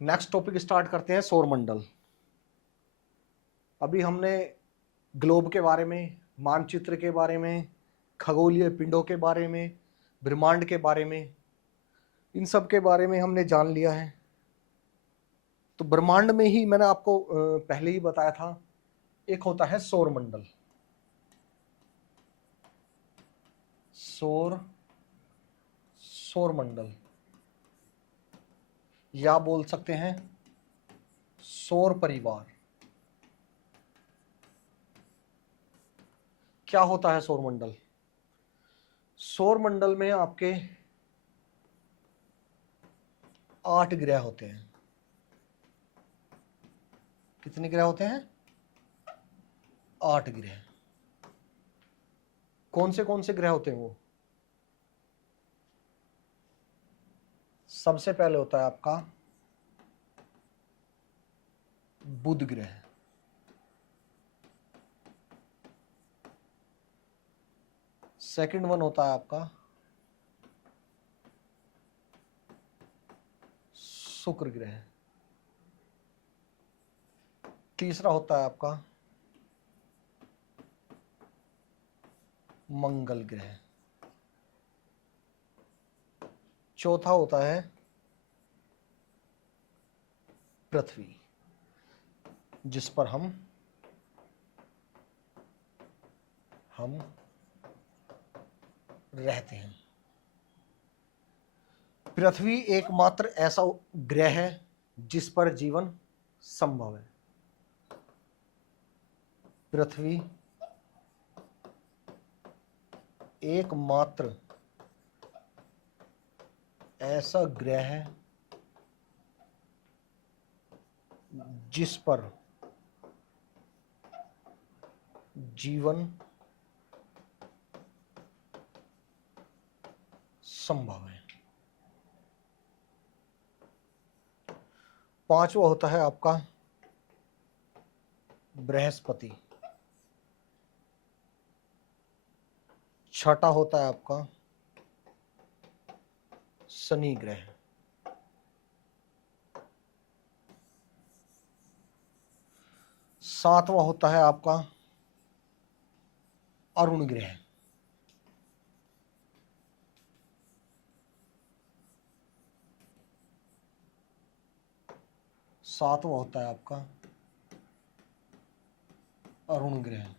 Next topic start करते हैं, सौरमंडल। अभी हमने ग्लोब के बारे में, मानचित्र के बारे में, खगोलीय पिंडों के बारे में, ब्रह्मांड के बारे में, इन सब के बारे में हमने जान लिया है। तो ब्रह्मांड में ही मैंने आपको पहले ही बताया था, एक होता है सौरमंडल। सौरमंडल या बोल सकते हैं सौर परिवार। क्या होता है सौरमंडल? सौरमंडल में आपके 8 ग्रह होते हैं। कितने ग्रह होते हैं? 8 ग्रह। कौन से ग्रह होते हैं वो? सबसे पहले होता है आपका बुध ग्रह। सेकंड वन होता है आपका शुक्र ग्रह। तीसरा होता है आपका मंगल ग्रह। चौथा होता है पृथ्वी, जिस पर हम रहते हैं। पृथ्वी एकमात्र ऐसा ग्रह है जिस पर जीवन संभव है। पृथ्वी एकमात्र ऐसा ग्रह है जिस पर जीवन संभव है। पांचवा होता है आपका बृहस्पति। छठा होता है आपका शनि ग्रह। सातवां होता है आपका अरुण ग्रह। सातवां होता है आपका अरुण ग्रह।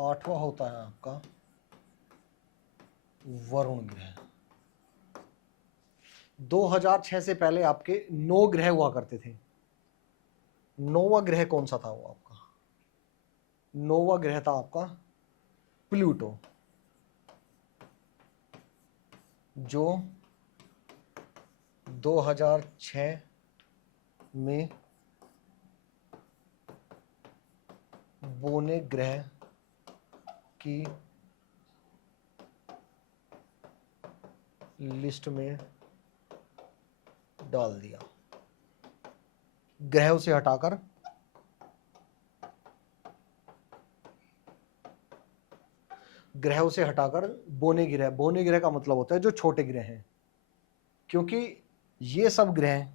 आठवां होता है आपका वरुण ग्रह। 2006 से पहले आपके 9 ग्रह हुआ करते थे। 9वां ग्रह कौन सा था वो आपका? 9वां ग्रह था आपका प्लूटो, जो 2006 में बोने ग्रह की लिस्ट में डाल दिया। ग्रहों से हटाकर बोने ग्रह। बोने ग्रह का मतलब होता है जो छोटे ग्रह हैं, क्योंकि ये सब ग्रह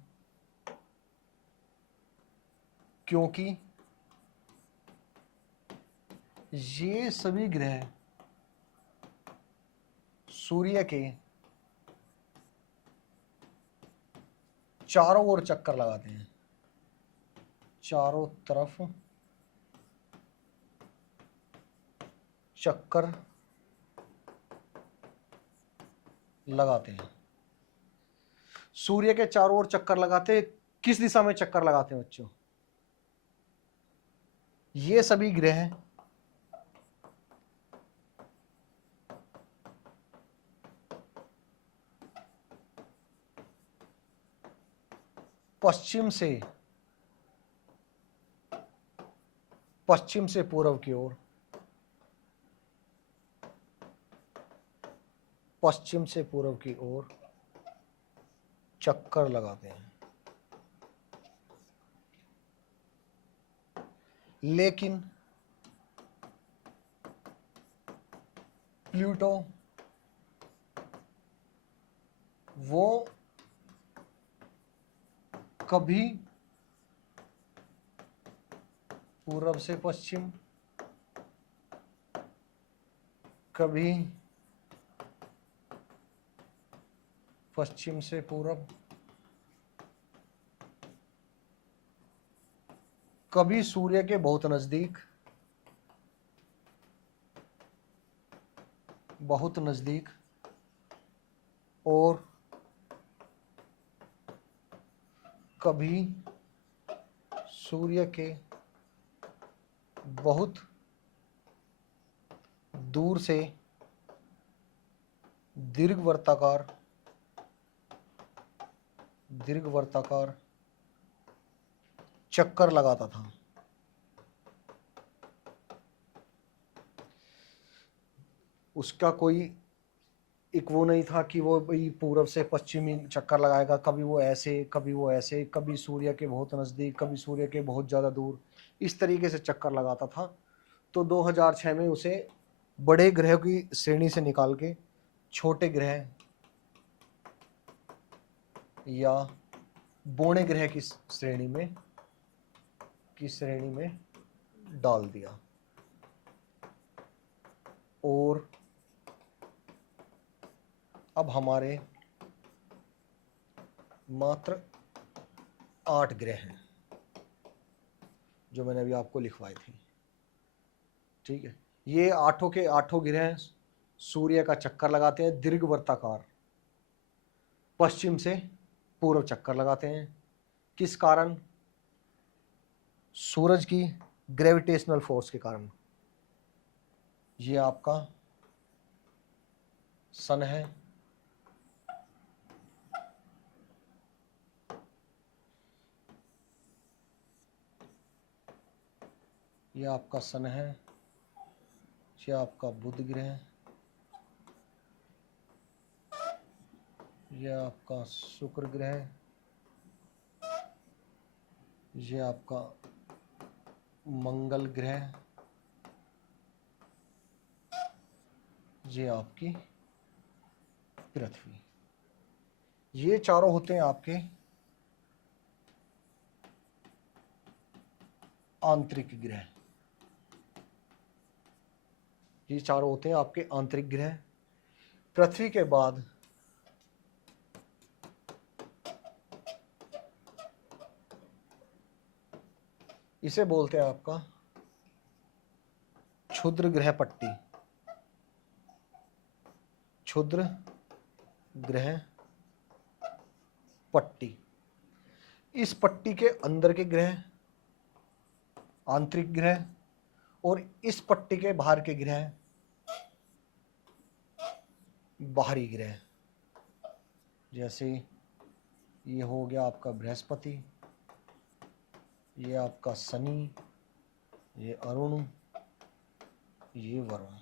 ये सभी ग्रह सूर्य के चारों ओर चक्कर लगाते हैं। चारों तरफ चक्कर लगाते हैं। सूर्य के चारों ओर चक्कर लगाते, किस दिशा में चक्कर लगाते हैं बच्चों? ये सभी ग्रह पश्चिम से पूर्व की ओर, पश्चिम से पूर्व की ओर चक्कर लगाते हैं। लेकिन प्लूटो वो कभी पूरब से पश्चिम, कभी पश्चिम से पूरब, कभी सूर्य के बहुत नजदीक, बहुत नजदीक, और कभी सूर्य के बहुत दूर से दीर्घवृत्ताकार चक्कर लगाता था। उसका कोई एक वो नहीं था कि वो भाई पूरब से पश्चिमी चक्कर लगाएगा, कभी वो ऐसे, कभी वो ऐसे, कभी सूर्य के बहुत नज़दीक, कभी सूर्य के बहुत ज़्यादा दूर, इस तरीके से चक्कर लगाता था। तो 2006 में उसे बड़े ग्रह की श्रेणी से निकाल के छोटे ग्रह या बौने ग्रह की श्रेणी में डाल दिया, और अब हमारे मात्र 8 ग्रह हैं जो मैंने अभी आपको लिखवाए थे। ठीक है, ये 8 के 8 ग्रह सूर्य का चक्कर लगाते हैं दीर्घवृत्ताकार, पश्चिम से पूर्व चक्कर लगाते हैं। किस कारण? सूरज की ग्रेविटेशनल फोर्स के कारण। ये आपका सन है, ये आपका सन है, ये आपका बुध ग्रह, ये आपका शुक्र ग्रह, ये आपका मंगल ग्रह, ये आपकी पृथ्वी। ये चारों होते हैं आपके आंतरिक ग्रह। ये चारों होते हैं आपके आंतरिक ग्रह। पृथ्वी के बाद इसे बोलते हैं आपका क्षुद्र ग्रह पट्टी, क्षुद्र ग्रह पट्टी। इस पट्टी के अंदर के ग्रह आंतरिक ग्रह, और इस पट्टी के बाहर के ग्रह बाहरी ग्रह। जैसे ये हो गया आपका बृहस्पति, ये आपका शनि, ये अरुण, ये वरुण।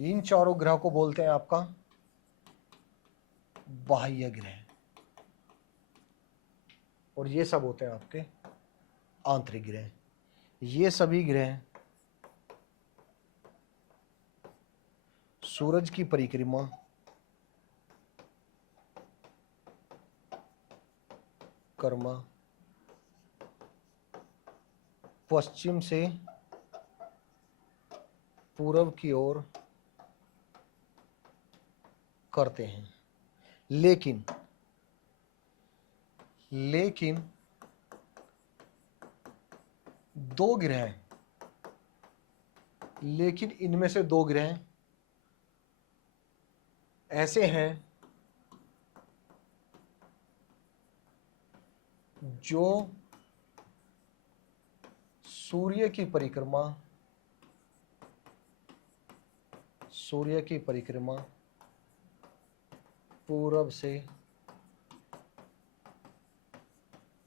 इन चारों ग्रह को बोलते हैं आपका बाह्य ग्रह, और ये सब होते हैं आपके आंतरिक ग्रह। ये सभी ग्रह सूरज की परिक्रमा कर्मा पश्चिम से पूर्व की ओर करते हैं। लेकिन दो ग्रह, लेकिन इनमें से दो ग्रह ऐसे हैं जो सूर्य की परिक्रमा पूरब से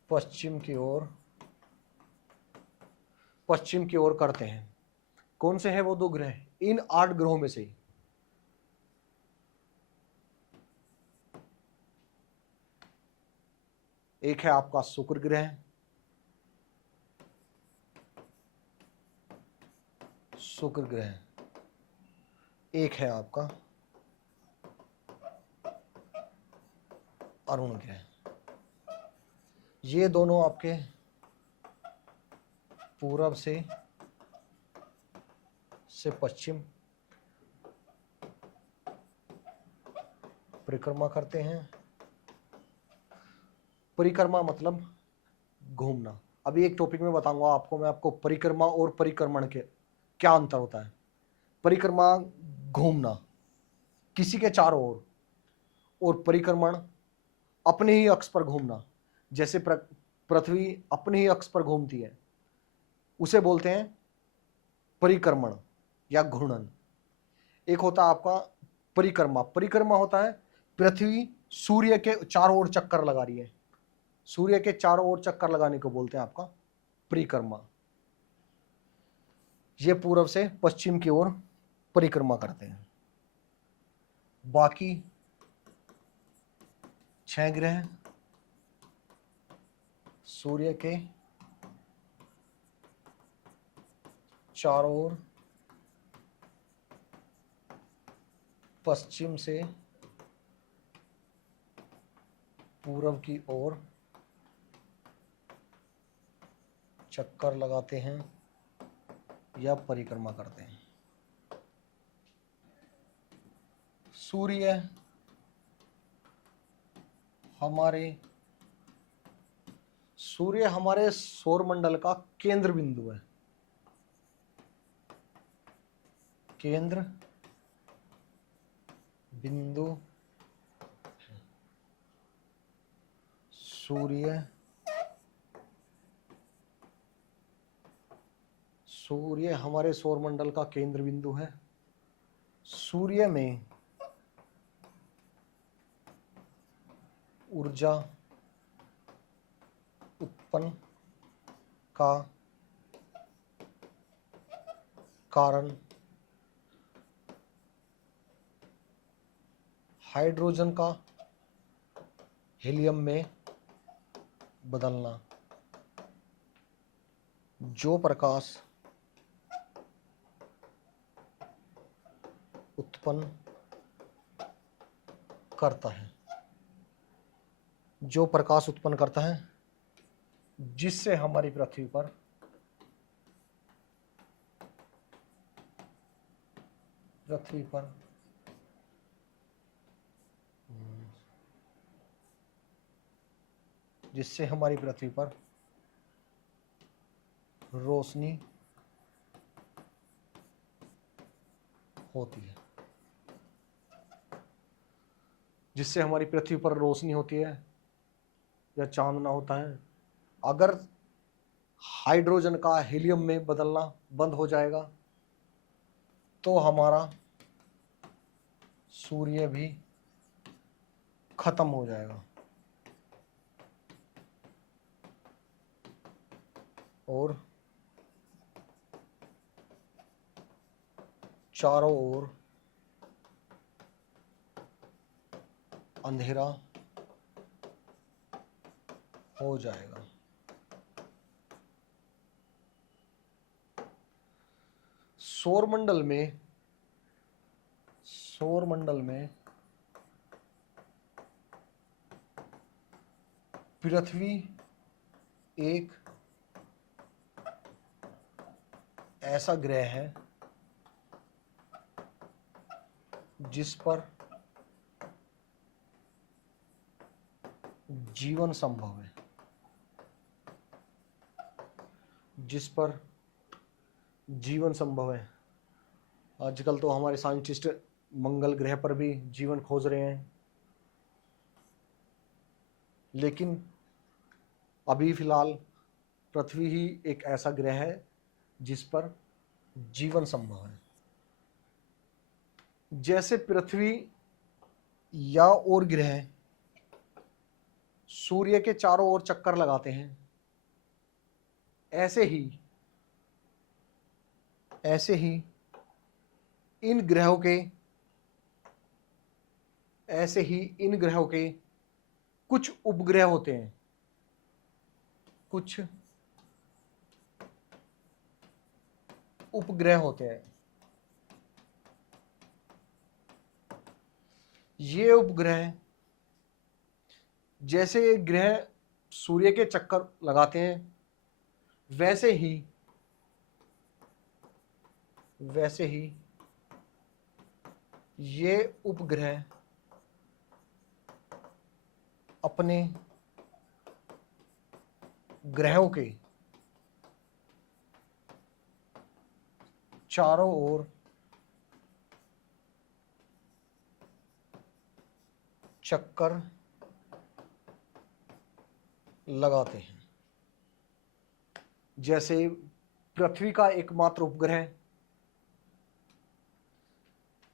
पश्चिम की ओर करते हैं। कौन से हैं वो दो ग्रह? इन 8 ग्रहों में से एक है आपका शुक्र ग्रह, एक है आपका अरुण ग्रह। ये दोनों आपके पूरब से पश्चिम परिक्रमा करते हैं। परिक्रमा मतलब घूमना। अभी एक टॉपिक में बताऊंगा आपको, मैं आपको परिक्रमा और परिक्रमण के क्या अंतर होता है। परिक्रमा घूमना किसी के चारों ओर, और परिक्रमण अपने ही अक्ष पर घूमना। जैसे पृथ्वी अपने ही अक्ष पर घूमती है, उसे बोलते हैं परिक्रमण या घूर्णन। एक होता है आपका परिक्रमा। परिक्रमा होता है पृथ्वी सूर्य के चारों ओर चक्कर लगा रही है, सूर्य के चारों ओर चक्कर लगाने को बोलते हैं आपका परिक्रमा। ये पूर्व से पश्चिम की ओर परिक्रमा करते हैं। बाकी 6 ग्रह सूर्य के चारों ओर पश्चिम से पूर्व की ओर चक्कर लगाते हैं या परिक्रमा करते हैं। सूर्य हमारे सौर मंडल का केंद्र बिंदु है। केंद्र बिंदु सूर्य हमारे सौर मंडल का केंद्र बिंदु है। सूर्य में ऊर्जा उत्पन्न का कारण हाइड्रोजन का हीलियम में बदलना। जो प्रकाश उत्पन्न करता है, जिससे हमारी पृथ्वी पर रोशनी होती है, या चांदना होता है। अगर हाइड्रोजन का हीलियम में बदलना बंद हो जाएगा तो हमारा सूर्य भी खत्म हो जाएगा और चारों ओर अंधेरा हो जाएगा। सौर मंडल में पृथ्वी एक ऐसा ग्रह है जिस पर जीवन संभव है, आजकल तो हमारे साइंटिस्ट मंगल ग्रह पर भी जीवन खोज रहे हैं, लेकिन अभी फिलहाल पृथ्वी ही एक ऐसा ग्रह है जिस पर जीवन संभव है। जैसे पृथ्वी या और ग्रह सूर्य के चारों ओर चक्कर लगाते हैं, ऐसे ही इन ग्रहों के कुछ उपग्रह होते हैं, ये उपग्रह जैसे ग्रह सूर्य के चक्कर लगाते हैं, वैसे ही ये उपग्रह अपने ग्रहों के चारों ओर चक्कर लगाते हैं। जैसे पृथ्वी का एकमात्र उपग्रह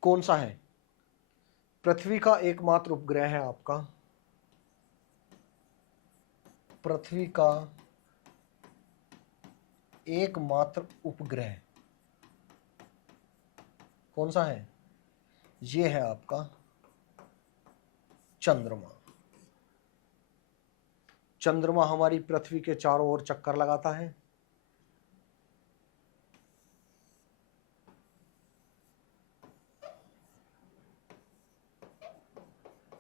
कौन सा है? पृथ्वी का एकमात्र उपग्रह है आपका, पृथ्वी का एकमात्र उपग्रह कौन सा है? ये है आपका चंद्रमा। चंद्रमा हमारी पृथ्वी के चारों ओर चक्कर लगाता है।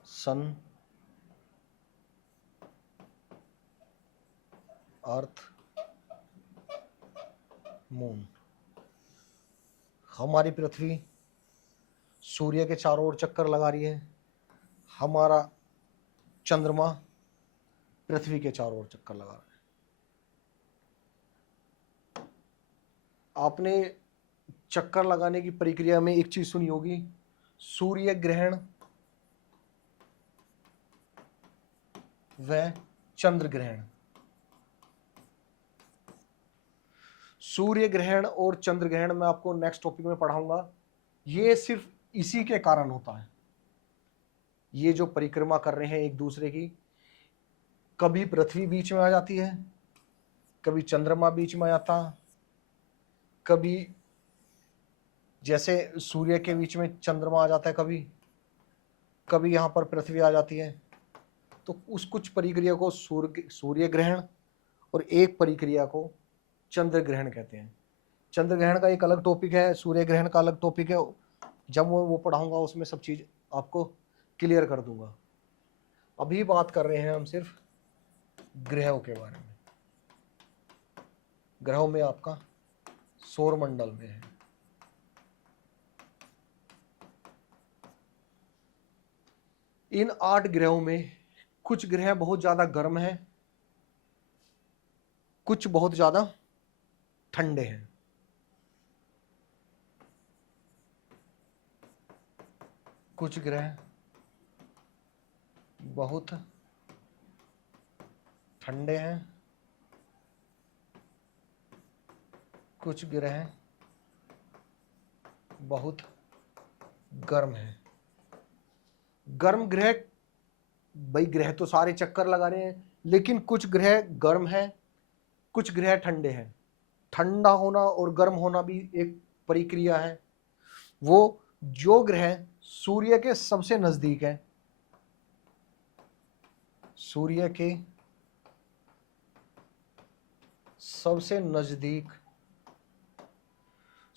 सन, अर्थ, मून। हमारी पृथ्वी सूर्य के चारों ओर चक्कर लगा रही है, हमारा चंद्रमा पृथ्वी के चारों ओर चक्कर लगा रहा है। आपने चक्कर लगाने की प्रक्रिया में एक चीज सुनी होगी, सूर्य ग्रहण व चंद्र ग्रहण। सूर्य ग्रहण और चंद्र ग्रहण मैं आपको नेक्स्ट टॉपिक में पढ़ाऊंगा। ये सिर्फ इसी के कारण होता है, ये जो परिक्रमा कर रहे हैं एक दूसरे की, कभी पृथ्वी बीच में आ जाती है, कभी चंद्रमा बीच में आ जाता, कभी जैसे सूर्य के बीच में चंद्रमा आ जाता है, कभी यहाँ पर पृथ्वी आ जाती है। तो उस कुछ प्रक्रिया को सूर्य ग्रहण और एक प्रक्रिया को चंद्र ग्रहण कहते हैं। चंद्र ग्रहण का एक अलग टॉपिक है, सूर्य ग्रहण का अलग टॉपिक है। जब वो पढ़ाऊंगा उसमें सब चीज आपको क्लियर कर दूंगा। अभी बात कर रहे हैं हम सिर्फ ग्रहों के बारे में। ग्रहों में आपका सौर मंडल में है। इन 8 ग्रहों में कुछ ग्रह बहुत ज्यादा गर्म हैं, कुछ बहुत ज्यादा ठंडे हैं। कुछ ग्रह बहुत ठंडे हैं, कुछ ग्रह बहुत गर्म हैं। गर्म ग्रह, भाई ग्रह तो सारे चक्कर लगा रहे हैं, लेकिन कुछ ग्रह गर्म हैं, कुछ ग्रह ठंडे हैं। ठंडा होना और गर्म होना भी एक प्रक्रिया है। वो जो ग्रह सूर्य के सबसे नजदीक है, सूर्य के सबसे नजदीक,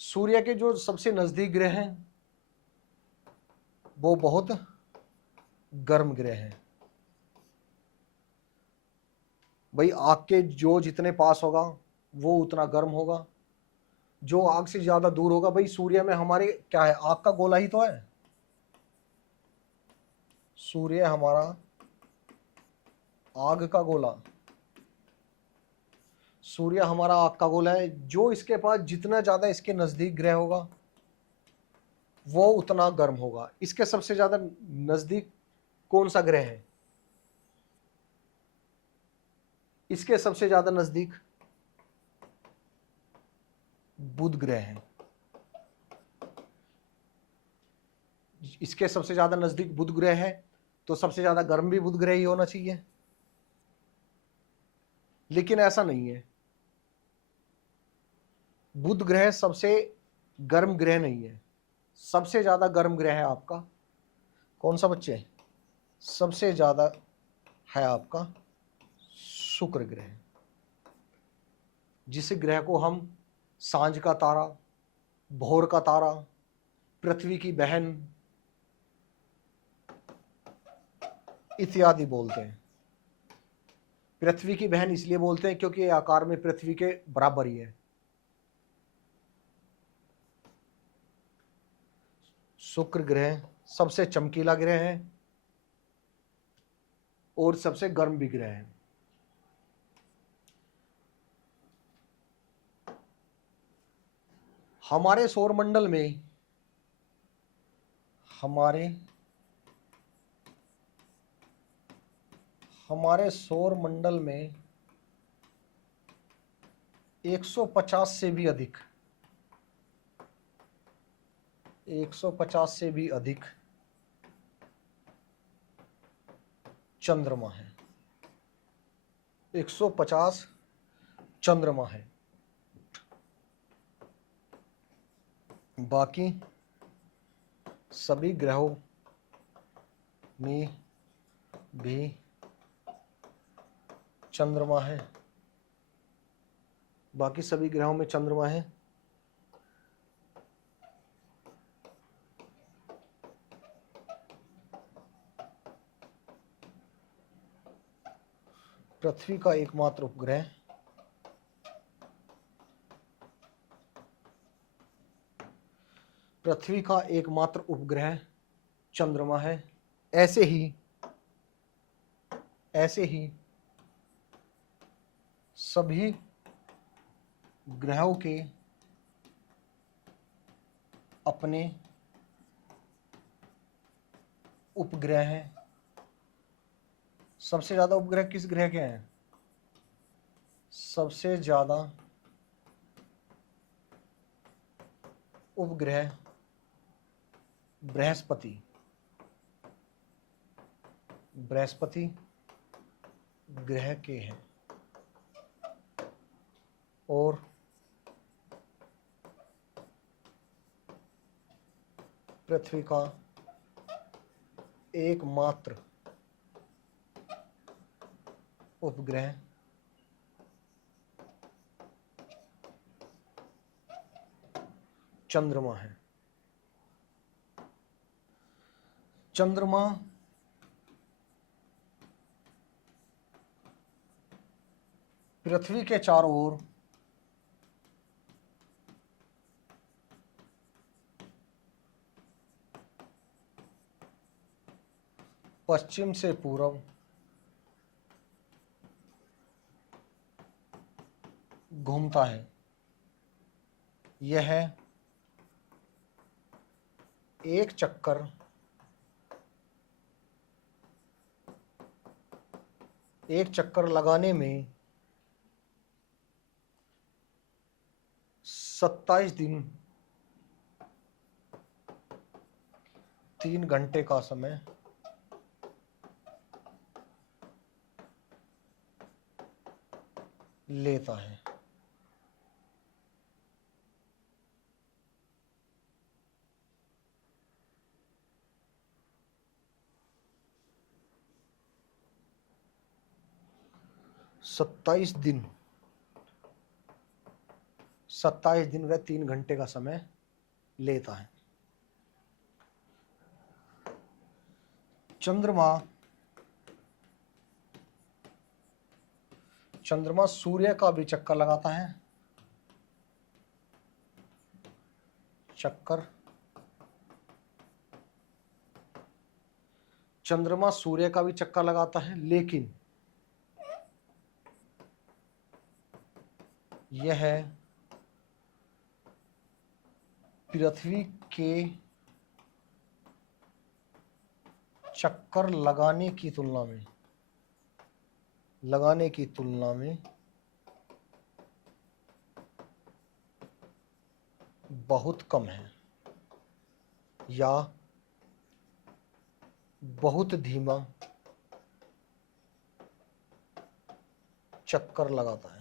सूर्य के जो सबसे नजदीक ग्रह हैं वो बहुत गर्म ग्रह हैं। भाई आग के जो जितने पास होगा वो उतना गर्म होगा, जो आग से ज्यादा दूर होगा। भाई सूर्य में हमारे क्या है, आग का गोला ही तो है। सूर्य हमारा आग का गोला, सूर्य हमारा आग का गोला है। जो इसके पास जितना ज्यादा इसके नजदीक ग्रह होगा वो उतना गर्म होगा। इसके सबसे ज्यादा नजदीक कौन सा ग्रह है? इसके सबसे ज्यादा नजदीक बुध ग्रह है। इसके सबसे ज्यादा नजदीक बुध ग्रह है, तो सबसे ज्यादा गर्म भी बुध ग्रह ही होना चाहिए। लेकिन ऐसा नहीं है, बुध ग्रह सबसे गर्म ग्रह नहीं है। सबसे ज्यादा गर्म ग्रह है आपका कौन सा बच्चे? सबसे ज्यादा है आपका शुक्र ग्रह, जिस ग्रह को हम सांझ का तारा, भोर का तारा, पृथ्वी की बहन इत्यादि बोलते हैं। पृथ्वी की बहन इसलिए बोलते हैं क्योंकि ये आकार में पृथ्वी के बराबर ही है। शुक्र ग्रह सबसे चमकीला ग्रह है और सबसे गर्म भी ग्रह है। हमारे सौरमंडल में हमारे सौरमंडल में 150 से भी अधिक 150 से भी अधिक चंद्रमा है। 150 चंद्रमा है। बाकी सभी ग्रहों में भी चंद्रमा है। बाकी सभी ग्रहों में चंद्रमा है। पृथ्वी का एकमात्र उपग्रह चंद्रमा है। ऐसे ही सभी ग्रहों के अपने उपग्रह हैं। सबसे ज्यादा उपग्रह किस ग्रह के हैं? सबसे ज्यादा उपग्रह बृहस्पति ग्रह के हैं और पृथ्वी का एकमात्र उपग्रह चंद्रमा है। चंद्रमा पृथ्वी के चारों ओर पश्चिम से पूर्व घूमता है। यह एक चक्कर लगाने में 27 दिन 3 घंटे का समय लेता है। सत्ताईस दिन व 3 घंटे का समय लेता है। चंद्रमा सूर्य का भी चक्कर लगाता है। चंद्रमा सूर्य का भी चक्कर लगाता है, लेकिन यह पृथ्वी के चक्कर लगाने की तुलना में बहुत कम है या बहुत धीमा चक्कर लगाता है।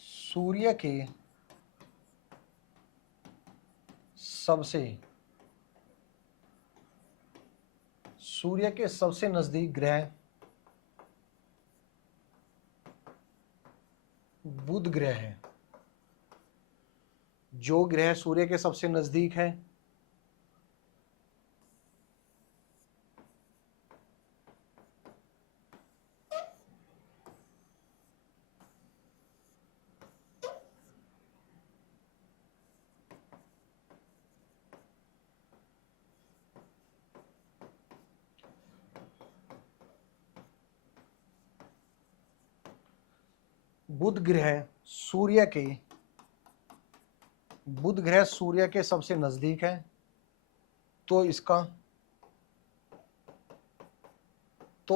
सूर्य के सबसे नजदीक ग्रह बुध ग्रह है, जो ग्रह सूर्य के सबसे नजदीक है, बुध ग्रह सूर्य के बुध ग्रह सूर्य के सबसे नजदीक है, तो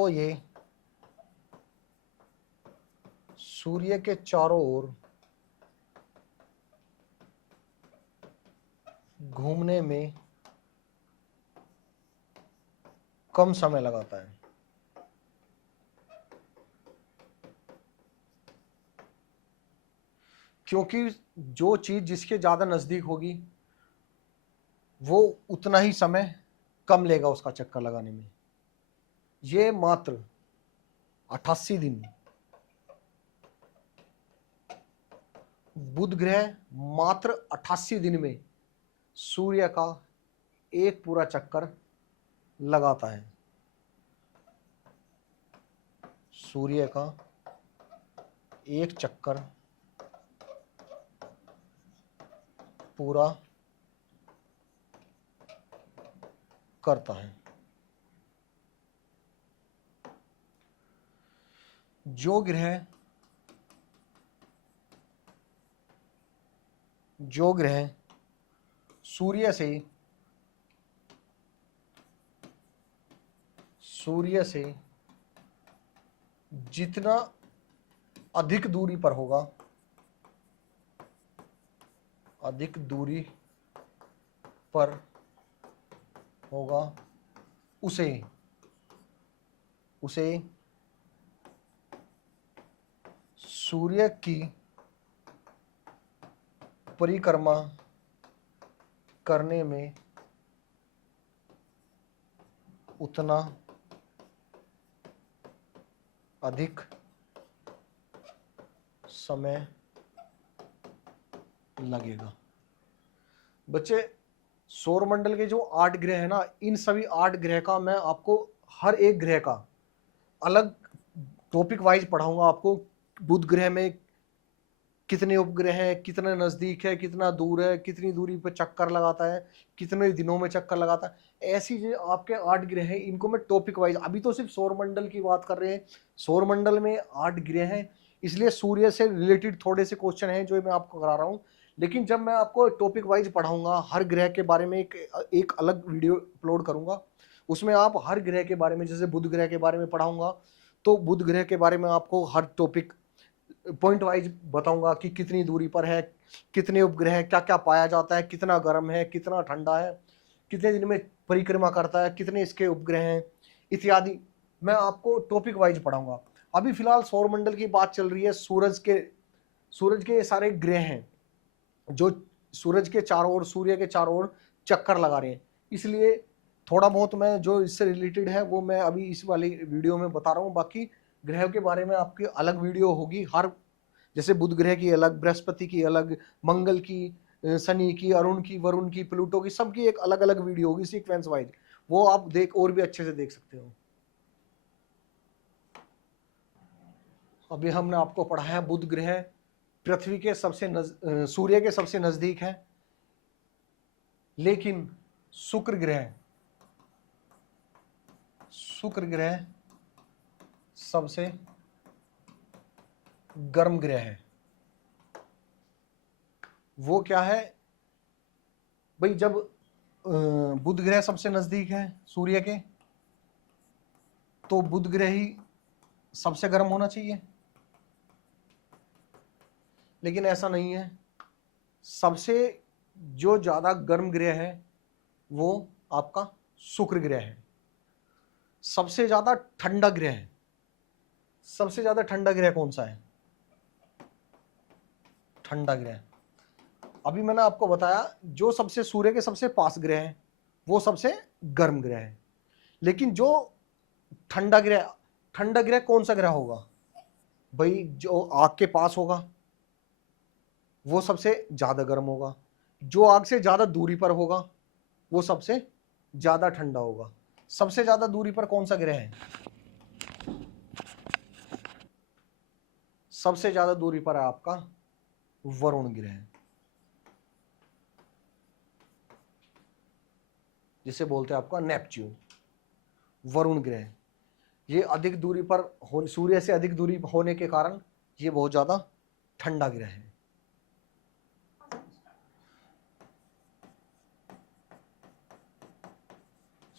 ये सूर्य के चारों ओर घूमने में कम समय लगाता है। क्योंकि जो चीज जिसके ज्यादा नजदीक होगी वो उतना ही समय कम लेगा उसका चक्कर लगाने में। ये मात्र 88 दिन, बुध ग्रह मात्र 88 दिन में सूर्य का एक पूरा चक्कर लगाता है। सूर्य का एक चक्कर पूरा करता है। जो ग्रह सूर्य से जितना अधिक दूरी पर होगा, उसे सूर्य की परिक्रमा करने में उतना अधिक समय लगेगा। बच्चे, सौरमंडल के जो 8 ग्रह है ना, इन सभी 8 ग्रह का मैं आपको हर एक ग्रह का अलग टॉपिक वाइज पढ़ाऊंगा। आपको बुध ग्रह में कितने उपग्रह हैं, कितने नजदीक है, कितना दूर है, कितनी दूरी पर चक्कर लगाता है, कितने दिनों में चक्कर लगाता है, ऐसी जो आपके 8 ग्रह हैं इनको मैं टॉपिक वाइज, अभी तो सिर्फ सौरमंडल की बात कर रहे हैं। सौरमंडल में 8 ग्रह हैं, इसलिए सूर्य से रिलेटेड थोड़े से क्वेश्चन हैं जो मैं आपको करा रहा हूँ। लेकिन जब मैं आपको टॉपिक वाइज पढ़ाऊंगा, हर ग्रह के बारे में एक अलग वीडियो अपलोड करूंगा, उसमें आप हर ग्रह के बारे में, जैसे बुध ग्रह के बारे में पढ़ाऊंगा तो बुध ग्रह के बारे में आपको हर टॉपिक पॉइंट वाइज बताऊंगा कि कितनी दूरी पर है, कितने उपग्रह है, क्या क्या पाया जाता है, कितना गर्म है, कितना ठंडा है, कितने दिन में परिक्रमा करता है, कितने इसके उपग्रह हैं इत्यादि। मैं आपको टॉपिक वाइज पढ़ाऊंगा। अभी फिलहाल सौरमंडल की बात चल रही है। सूरज के सारे ग्रह हैं जो सूरज के चारों ओर, सूर्य के चारों ओर चक्कर लगा रहे हैं, इसलिए थोड़ा बहुत मैं जो इससे रिलेटेड है वो मैं अभी इस वाली वीडियो में बता रहा हूँ। बाकी ग्रहों के बारे में आपकी अलग वीडियो होगी, हर जैसे बुध ग्रह की अलग, बृहस्पति की अलग, मंगल की, शनि की, अरुण की, वरुण की, प्लूटो की, सबकी एक अलग अलग वीडियो होगी सीक्वेंस वाइज, वो आप और भी अच्छे से देख सकते हो। अभी हमने आपको पढ़ाया बुध ग्रह पृथ्वी के सूर्य के सबसे नजदीक है, लेकिन शुक्र ग्रह सबसे गर्म ग्रह है। वो क्या है भाई, जब बुध ग्रह सबसे नजदीक है सूर्य के, तो बुध ग्रह ही सबसे गर्म होना चाहिए, लेकिन ऐसा नहीं है। सबसे जो ज्यादा गर्म ग्रह है वो आपका शुक्र ग्रह है। सबसे ज्यादा ठंडा ग्रह कौन सा है? ठंडा ग्रह, अभी मैंने आपको बताया, जो सबसे सूर्य के सबसे पास ग्रह है वो सबसे गर्म ग्रह है। लेकिन जो ठंडा ग्रह कौन सा ग्रह होगा? भाई जो आग के पास होगा वो सबसे ज्यादा गर्म होगा, जो आग से ज्यादा दूरी पर होगा वो सबसे ज्यादा ठंडा होगा। सबसे ज्यादा दूरी पर कौन सा ग्रह है? सबसे ज्यादा दूरी पर है आपका वरुण ग्रह, जिसे बोलते हैं आपका नेपच्यून, वरुण ग्रह। ये अधिक दूरी पर सूर्य से अधिक दूरी होने के कारण ये बहुत ज्यादा ठंडा ग्रह है।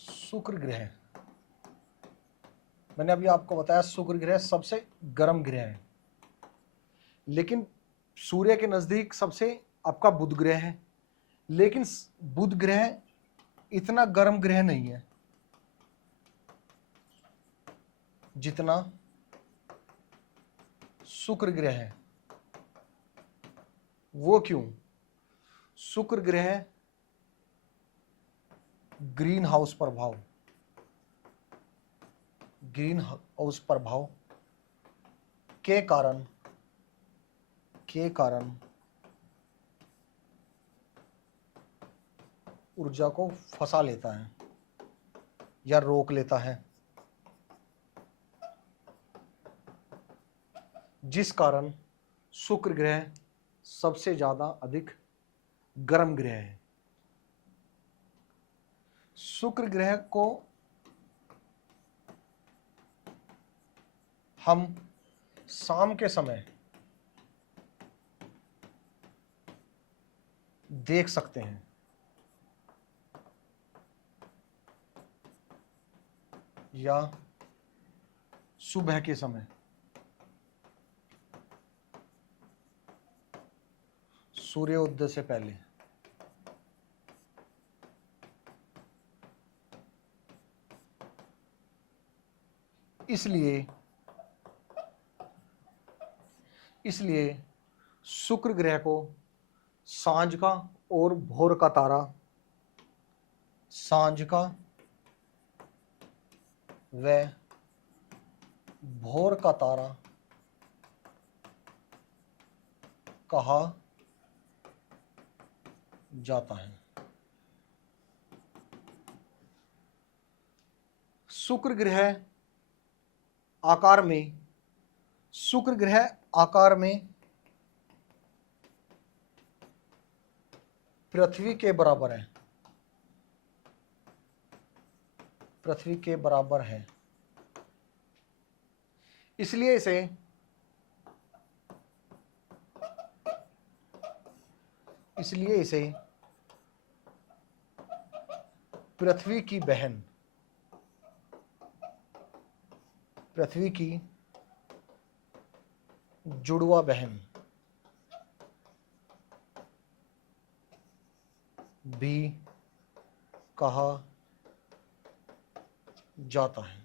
शुक्र ग्रह, मैंने अभी आपको बताया शुक्र ग्रह सबसे गर्म ग्रह है, लेकिन सूर्य के नजदीक सबसे आपका बुध ग्रह है। लेकिन बुध ग्रह इतना गर्म ग्रह नहीं है जितना शुक्र ग्रह है। वो क्यों? शुक्र ग्रह ग्रीन हाउस प्रभाव, ग्रीन हाउस प्रभाव के कारण ऊर्जा को फंसा लेता है या रोक लेता है, जिस कारण शुक्र ग्रह सबसे ज्यादा अधिक गर्म ग्रह है। शुक्र ग्रह को हम शाम के समय देख सकते हैं, या सुबह के समय सूर्योदय से पहले। इसलिए शुक्र ग्रह को सांझ का और भोर का तारा, सांझ का व भोर का तारा कहा जाता है। शुक्र ग्रह आकार में पृथ्वी के बराबर है, पृथ्वी के बराबर है। इसलिए इसे पृथ्वी की बहन, पृथ्वी की जुड़वा बहन भी कहा जाता है।